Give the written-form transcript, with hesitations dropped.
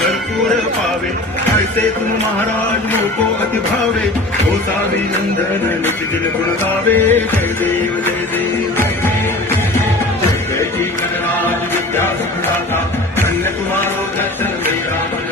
भरपूर पावे ऐसे तुम महाराज मोको अति भावे गोसावी नंदन नित दिन गुण गावे जय देव जय देव जय जी गणराज विद्या सुखदाता धन्य तुम्हारो दर्शन मेरा